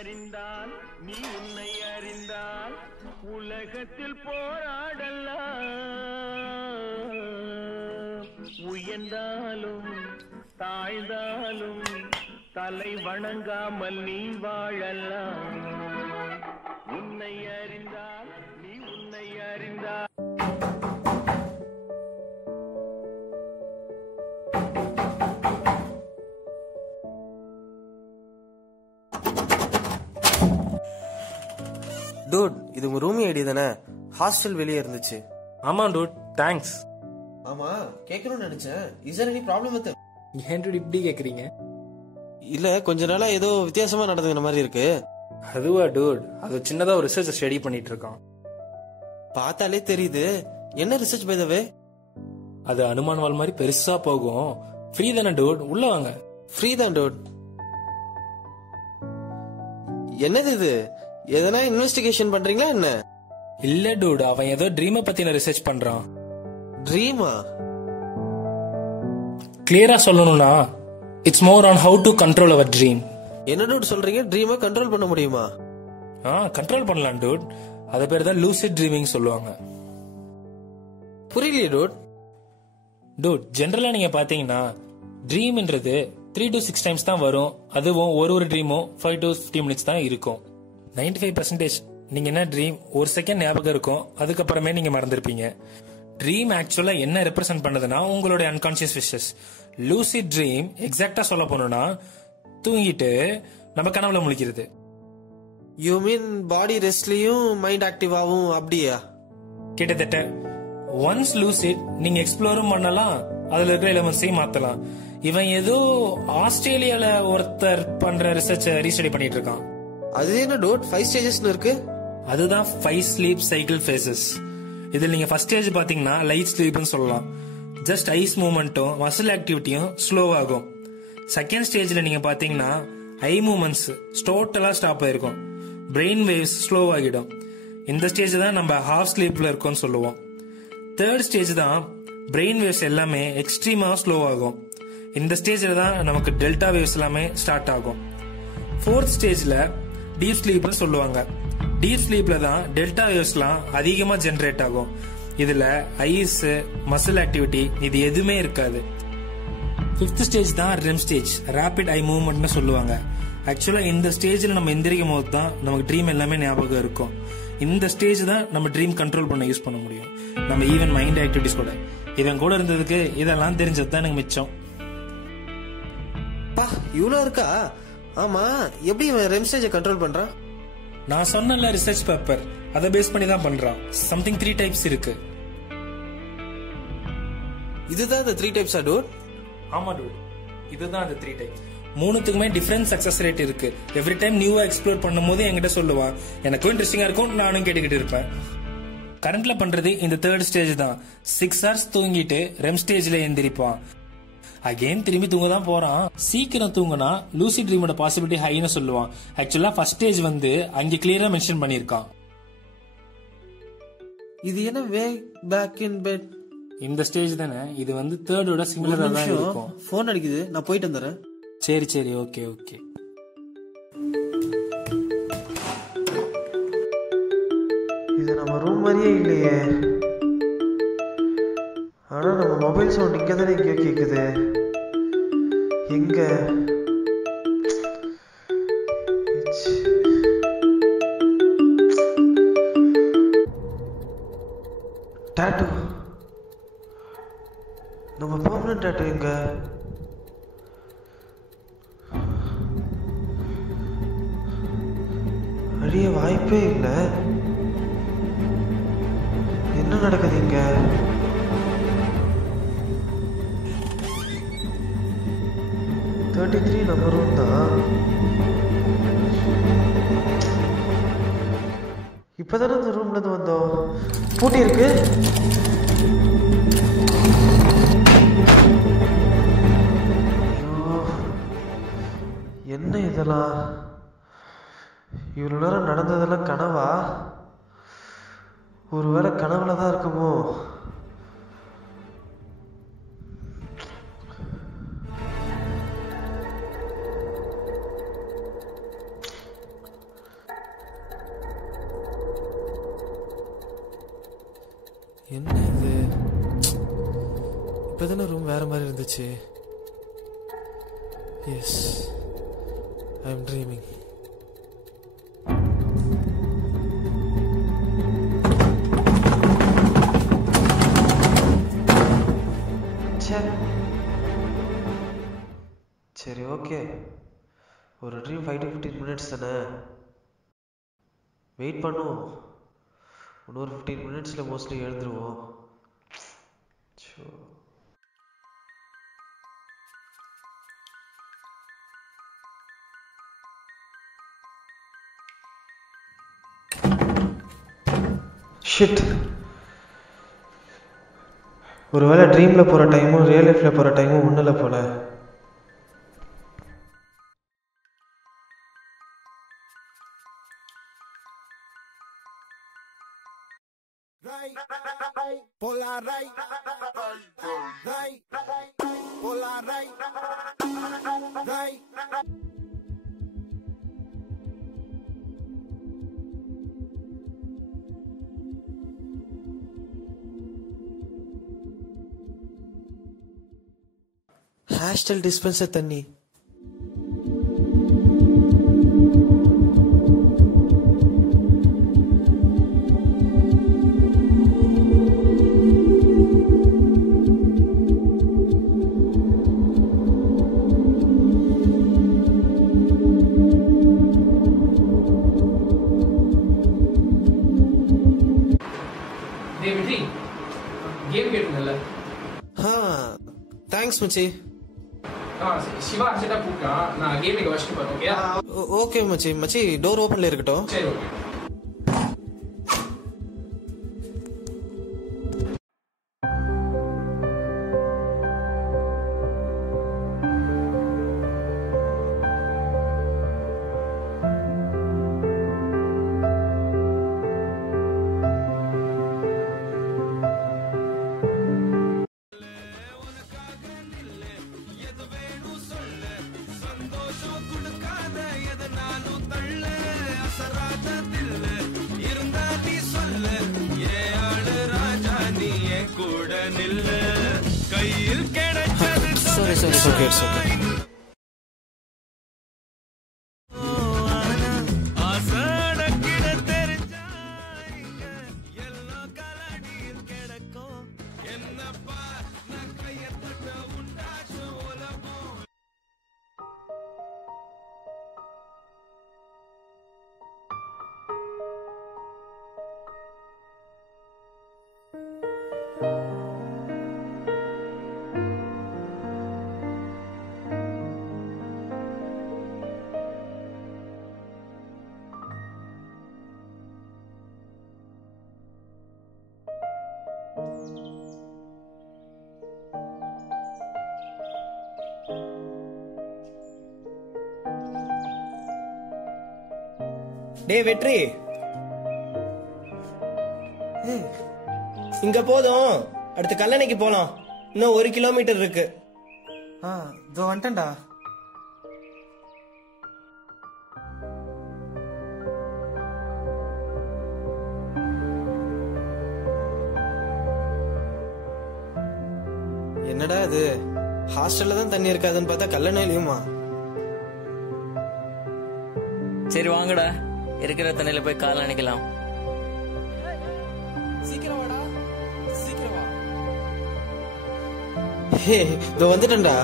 அறிந்தால் நீ உன்னை அறிந்தால் உலகத்தில் போராடலாம். உயர்ந்தாலும் தாழ்ந்தாலும் தலை வணங்காமல் நீ வாழலாம். உன்னை அறிந்தால் நீ உன்னை அறிந்தால். டூட், இது உங்க ரூம் ஐடி தானே? ஹாஸ்டல் வெளியே இருந்துச்சு. ஆமா டூட், தேங்க்ஸ். ஆமா, கேட்கணும்னு நினைச்சேன். Is there any problem with? ஏன் டூட் இப்படி கேக்குறீங்க? இல்ல, கொஞ்ச நாளா ஏதோ வித்தியாசமா நடந்துக்கிற மாதிரி இருக்கு. அதுவா டூட், அது சின்னதா ஒரு ரிசர்ச் ஸ்டடி பண்ணிட்டு இருக்கான். பார்த்தாலே தெரியுது. என்ன ரிசர்ச் பை தி வே? அது அனுமான் வால் மாதிரி பெருசா போகும். ஃப்ரீ தானே டூட், உள்ள வாங்க. ஃப்ரீ தான் டூட். என்னது இது? எதனா இன்வெஸ்டிகேஷன் பண்றீங்களா என்ன? இல்ல டூட், அவன் ஏதோ ட்ரீமை பத்தின ரிசர்ச் பண்றான். ட்ரீமா? கிளியரா சொல்லணும்னா it's more on how to control our dream. என்ன டூட் சொல்றீங்க? ட்ரீமை கண்ட்ரோல் பண்ண முடியுமா? கண்ட்ரோல் பண்ணலாம் டூட். அது பேர் தான் லூசிட் ட்ரீமிங் சொல்லுவாங்க. புரியலையே டூட். டூட், ஜெனரலா நீங்க பாத்தீங்கன்னா ட்ரீம்ன்றது 3 to 6 டைம்ஸ் தான் வரும். அதுவும் ஒரு ட்ரீமும் 5 to 15 minutes தான் இருக்கும். 95% நீங்க என்ன ட்ரீம் ஒரு செகண்ட் ஞாபகம் இருக்கும், அதுக்கப்புறமே நீங்க மறந்துருப்பீங்க. ட்ரீம் ஆக்சுவலா என்ன ரெப்ரசென்ட் பண்ணுதுன்னா உங்களுடைய அன்கான்சியஸ் விஷஸ். லூசிட் ட்ரீம் எக்ஸாக்டா சொல்ல போனோம்னா தூங்கிட்டு நம்ம கனவுல முழிக்கிறது. யூ மீன் பாடி ரெஸ்ட்லயும் மைண்ட் ஆக்டிவ் ஆகும் அப்படியா? கிட்டத்தட்ட ஒன்ஸ் லூசிட் நீங்க எக்ஸ்ப்ளோரும் பண்ணலாம், அதுல இருக்கிற எலிமெண்ட்ஸையும் மாத்தலாம். இவன் ஏதோ ஆஸ்திரேலியால ஒருத்தர் பண்ற ரிசர்ச் ரீஸ்டடி பண்ணிட்டு இருக்கான். அது என்ன டூட் 5 ஸ்டேஜஸ்னு இருக்கு? அதுதான் 5 ஸ்லீப் சைக்கிள் ஃபேசஸ். இதுல நீங்க ஃபர்ஸ்ட் ஸ்டேஜ் பாத்தீங்கன்னா லைட் ஸ்லீப்னு சொல்லலாம். ஜஸ்ட் ஐஸ் மூவ்மெண்ட்டும் மசில் ஆக்டிவிட்டியும் ஸ்லோ ஆகும். செகண்ட் ஸ்டேஜ்ல நீங்க பாத்தீங்கன்னா ஐ மூவ்மெண்ட்ஸ் டோட்டலா ஸ்டாப் ஆயிருக்கும். பிரெயின் வேவ்ஸ் ஸ்லோ ஆகிடும். இந்த ஸ்டேஜ் தான் நம்ம ஹாஃப் ஸ்லீப்ல இருக்கோம்னு சொல்லுவோம். தேர்ட் ஸ்டேஜ் தான் பிரெயின் வேவ்ஸ் எல்லாமே எக்ஸ்ட்ரீமா ஸ்லோ ஆகும். இந்த ஸ்டேஜ்ல தான் நமக்கு டெல்டா வேவ்ஸ் எல்லாமே ஸ்டார்ட் ஆகும். ஃபோர்த் ஸ்டேஜ்ல டீப் ஸ்லீப்னு சொல்லுவாங்க. டீப் ஸ்லீப்ல தான் டெல்டா வேவ்ஸ்லாம் அதிகமா ஜெனரேட் ஆகும். இதுல ஐஸ் மசில் ஆக்டிவிட்டி இது எதுவுமே இருக்காது. ஃபிஃப்த் ஸ்டேஜ் தான் ரெம் ஸ்டேஜ், ரேபிட் ஐ மூவ்மெண்ட்னு சொல்லுவாங்க. ஆக்சுவலா இந்த ஸ்டேஜ்ல நம்ம எந்திரிக்கும் போது தான் நமக்கு ட்ரீம் எல்லாமே ஞாபகம் இருக்கும். இந்த ஸ்டேஜ் தான் நம்ம ட்ரீம் கண்ட்ரோல் பண்ண யூஸ் பண்ண முடியும். நம்ம ஈவன் மைண்ட் ஆக்டிவிட்டிஸ் கூட. இவன் கூட இருந்ததுக்கு இதெல்லாம் தெரிஞ்சது தான் எனக்கு மிச்சம். பா, இவ்வளவு இருக்கா? ஆமா, எப்படி இவன் ரெம் ஸ்டேஜை கண்ட்ரோல் பண்றான்? நான் சொன்ன ரிசர்ச் பேப்பர் அதை பேஸ் பண்ணி தான் பண்றான். சம்திங் 3 டைப்ஸ் இருக்கு. இதுதான் அந்த 3 டைப்ஸா டூட்? ஆமா டூட், இதுதான் அந்த 3 டைப்ஸ். மூணுத்துக்குமே டிஃபரெண்ட் சக்சஸ் ரேட் இருக்கு. எவ்ரி டைம் நியூவா எக்ஸ்ப்ளோர் பண்ணும் போது என்கிட்ட சொல்லுவான். எனக்கும் இன்ட்ரெஸ்டிங்கா இருக்கும், நானும் கேட்டுக்கிட்டு இருப்பேன். கரண்ட்ல பண்றது இந்த தேர்ட் ஸ்டேஜ் தான். 6 hours தூங்கிட்டு ரெம் ஸ்டேஜ்ல எந்திரிப்பான். அகைன் திரும்பி தூங்க தான் போறான். சீக்கிரம் தூங்கினா லூசிட் ட்ரீமோட பாசிபிலிட்டி ஹைன்னு சொல்லுவான். ஆக்சுவலா ஃபர்ஸ்ட் ஸ்டேஜ் வந்து அங்க கிளியரா மென்ஷன் பண்ணிருக்கான். இது என்ன வே பேக் இன் பெட்? இந்த ஸ்டேஜ் தானே, இது வந்து தேர்டோட சிமிலரா தான் இருக்கும். போன் அடிக்குது, நான் போயிட்டு வந்துறேன். சரி சரி, ஓகே ஓகே. இது நம்ம ரூம் மாதிரியே இல்லையே. ஆனா நம்ம மொபைல் சவுண்ட் இங்க தானே எங்கேயோ கேக்குது. எங்க? டாட்டூ, நம்ம பெர்மனன்ட் டாட்டூ எங்க? அழிய வாய்ப்பே இல்லை. என்ன நடக்குது இங்க? நம்ம ரூம் தான். இப்பதானே இந்த ரூம்ல இருந்து வந்தோம். பூட்டி இருக்கு. என்ன இதெல்லாம்? இவ்வளவு நேரம் நடந்ததெல்லாம் கனவா? ஒருவேளை கனவுல தான் இருக்குமோ? என்ன இது? இப்பதானே ரூம் வேற மாதிரி இருந்துச்சு. Yes, I am dreaming. சரி, ஓகே. ஒரு ட்ரீம் 5 to 15 மினிட்ஸ் தானே, வெயிட் பண்ணுவோம். இன்னொரு 15 மினிட்ஸில் மோஸ்ட்லி எழுந்துருவோம். ஷிட், ஒருவேளை ட்ரீமில் போகிற டைமும் ரியல் லைஃப்பில் போகிற டைமும் ஒன்றும் இல்லை போல. ஹாஸ்டல் டிஸ்பென்சர் தண்ணி. தேங்க்ஸ் மச்சி. சிவா அர்ஜென்ட்டா கூப்பிட்டான், நான் கேம் இங்க வச்சிட்டு போறேன். ஓகே ஓகே மச்சி. மச்சி, டோர் ஓப்பன்ல இருக்கட்டும். சரி, okay. Sorry, it's okay, it's okay. டே வெற்றி, இங்க போதும், அடுத்து கல்லணைக்கு போலாம். இன்னும் 1 கிலோமீட்டர் இருக்கு. இதோ வந்துட்டேன்டா. என்னடா இது, ஹாஸ்டல்ல தான் தண்ணி இருக்காதுன்னு பார்த்தா கல்லணையிலயுமா? சரி வாங்கடா, இருக்கிற தண்ணியில போய் கால் நினைக்கலாம். சீக்கிரம் வாடா, சீக்கிரம் வா. ஹே, இதோ வந்துட்டேன்டா.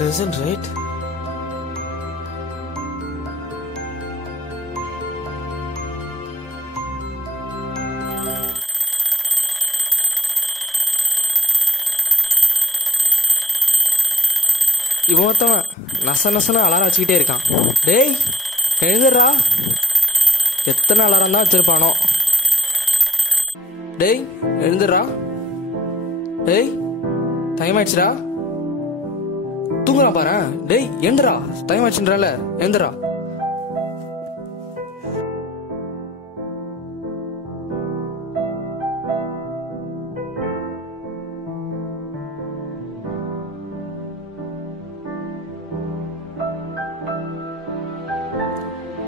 Pleasant, right? இவன் ஒருத்தவன் நச நசன அலாரம் வச்சுக்கிட்டே இருக்கான். டேய் எழுதுறா, எத்தனை அலாரம் தான் வச்சிருப்பானோ. டேய் எழுந்துடுறா. டேய் டைம் ஆயிடுச்சுடா. தூங்குறான் பாரு. டேய் ஏந்திரா, டைம் ஆச்சுன்றால, ஏந்திரா.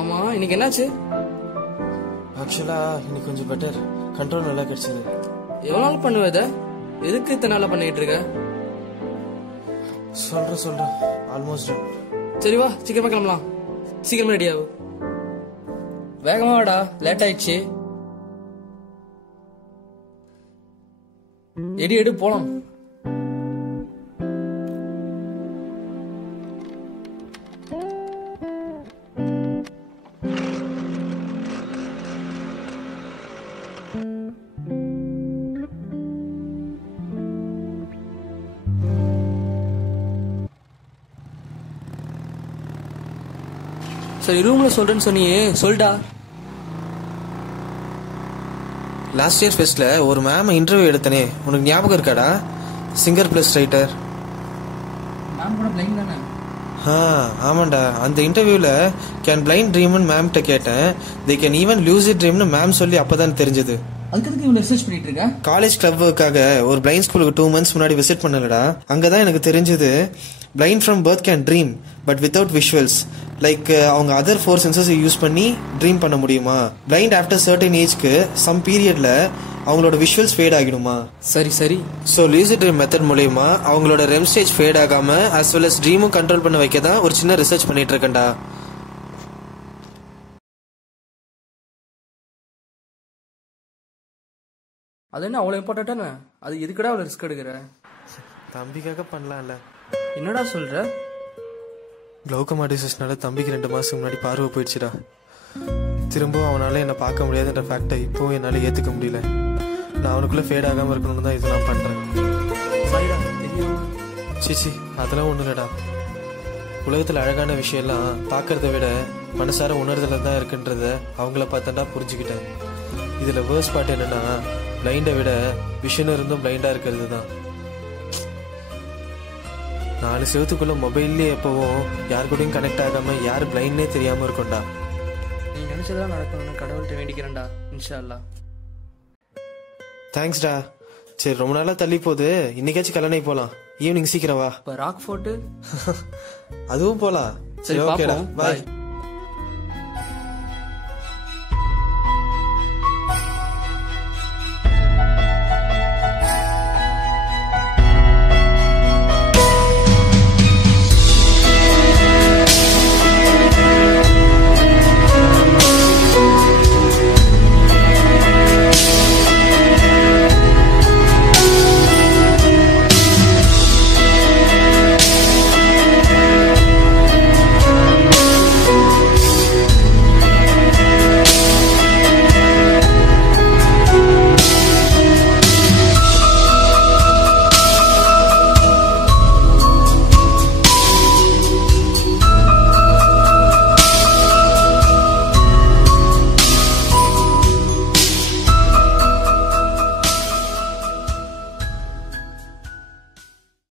ஆமா, இன்னைக்கு என்னாச்சு? ஆக்சுவலா இன்னைக்கு கொஞ்சம் பெட்டர், கண்ட்ரோல் நல்லா கிடைச்சது. எவ்வளவு நாள் பண்ணுவ இத? எதுக்கு இத்தனை நாளா பண்ணிட்டு இருக்க? சொல்றேன் ஆல்மோஸ்ட். சரி வா, சீக்கிரமா கிளம்பலாம். சீக்கிரமா ரெடி ஆகு. வேகமா வாடா, லேட் ஆயிடுச்சு. எடு போலாம். சரி, ரூம்ல சொல்றேன்னு சொன்னியே, சொல்டா. லாஸ்ட் இயர் ஃபெஸ்ட்ல ஒரு மேம் இன்டர்வியூ எடுத்தனே, உனக்கு ஞாபகம் இருக்காடா? Singer plus writer. மேம் கூட பிளைண்ட் தானே? ஆமாண்டா. அந்த இன்டர்வியூல கேன் பிளைண்ட் ட்ரீம்னு மேம்கிட்ட கேட்டேன். தே கேன் ஈவன் லூசிட் ட்ரீம்னு மேம் சொல்லி அப்பதான் தெரிஞ்சது. அதுக்கு இவ்வளவு ரிசர்ச் பண்ணிட்டு இருக்க? காலேஜ் கிளப்புக்காக ஒரு பிளைண்ட் ஸ்கூலுக்கு 2 months முன்னாடி விசிட் பண்ணலடா. அங்கதான் எனக்கு தெரிஞ்சது blind from birth can dream but without visuals. Like அவங்க அதர் 4 senses யூஸ் பண்ணி ட்ரீம் பண்ண முடியுமா? பிளைண்ட் ஆஃப்டர் சர்டன் ஏஜ்க்கு சம் பீரியட்ல அவங்களோட விஷுவல்ஸ் ஃபேட் ஆகிடுமா? சரி. ஸோ லூசிட் ட்ரீம் மெத்தட் மூலயமா அவங்களோட ரெம் ஸ்டேஜ் ஃபேட் ஆகாம as well as ட்ரீமும் கண்ட்ரோல் பண்ண வைக்க தான் ஒரு சின்ன ரிசர்ச் பண்ணிட்டு இருக்கேன்டா. அது என்ன அவ்வளவு இம்பார்ட்டன்டான? அது எதுக்குடா அவ்வளவு ரிஸ்க் எடுக்கிற? தம்பிக்காக பண்ணலாம்ல. என்னடா சொல்ற? க்ளௌகோமா டிசீஸ்னால தம்பிக்கு 2 மாசத்துக்கு முன்னாடி பார்வை போயிடுச்சுடா. திரும்பவும் அவனால என்னை பார்க்க முடியாதுன்ற ஃபேக்டை இப்போவும் என்னால் ஏற்றுக்க முடியல. நான் அவனுக்குள்ளே ஃபேட் ஆகாமல் இருக்கணும்னு தான் இதெல்லாம் பண்ணுறேன். சிச்சி, அதெல்லாம் ஒன்றும் இல்லைடா. உலகத்தில் அழகான விஷயம்லாம் பார்க்கறத விட மனசார உணர்தல தான் இருக்குன்றத அவங்கள பார்த்தாண்டா புரிஞ்சுக்கிட்டேன். இதில் வேர்ஸ் பார்ட் என்னன்னா, பிளைண்டை விட விஷன் இருந்தும் பிளைண்டாக இருக்கிறது தான். 4 செவத்துக்குள்ள மொபைல்லே எப்பவும் யார் கூடயும் கனெக்ட் ஆகாமல் யார் பிளைண்ட்னே தெரியாமல் இருக்கும்டா. நீ நினைச்சதெல்லாம் நடக்கணும்னு கடவுள்கிட்ட வேண்டிக்கிறேன்டா, இன்ஷா அல்லாஹ். தேங்க்ஸ்டா. சரி, ரொம்ப நாளா தள்ளி போகுது, இன்னைக்காச்சும் கல்லணை போலாம். ஈவினிங் சீக்கிரம் வா. இப்போ ராக் ஃபோர்ட்டு அதுவும் போலாம். சரி, ஓகேடா, பாப்போம். பாய். Bye.